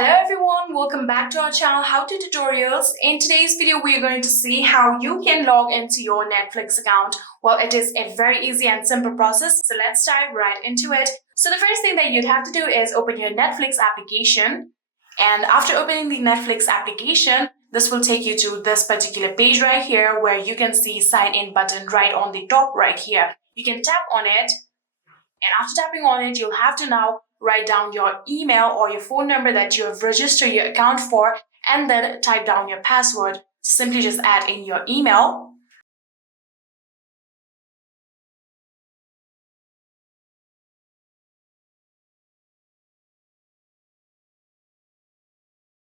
Hello everyone, welcome back to our channel How To Tutorials. In today's video, we are going to see how you can log into your Netflix account. Well, it is a very easy and simple process, so let's dive right into it. So the first thing that you'd have to do is open your Netflix application. And after opening the Netflix application, this will take you to this particular page right here where you can see sign in button right on the top right here. You can tap on it, and after tapping on it, you'll have to now write down your email or your phone number that you have registered your account for, and then type down your password. Simply just add in your email.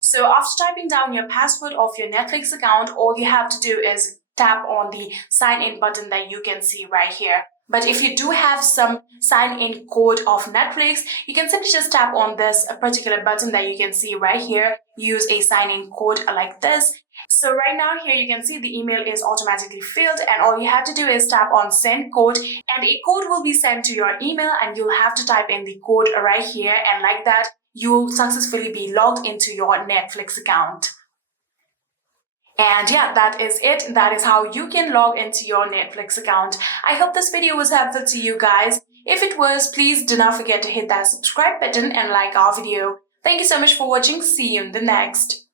So after typing down your password of your Netflix account, all you have to do is tap on the sign in button that you can see right here. But if you do have some sign-in code of Netflix, you can simply just tap on this particular button that you can see right here. Use a sign-in code like this. So right now here you can see the email is automatically filled, and all you have to do is tap on send code, and a code will be sent to your email, and you'll have to type in the code right here, and like that you will successfully be logged into your Netflix account. And yeah, that is it. That is how you can log into your Netflix account. I hope this video was helpful to you guys. If it was, please do not forget to hit that subscribe button and like our video. Thank you so much for watching. See you in the next.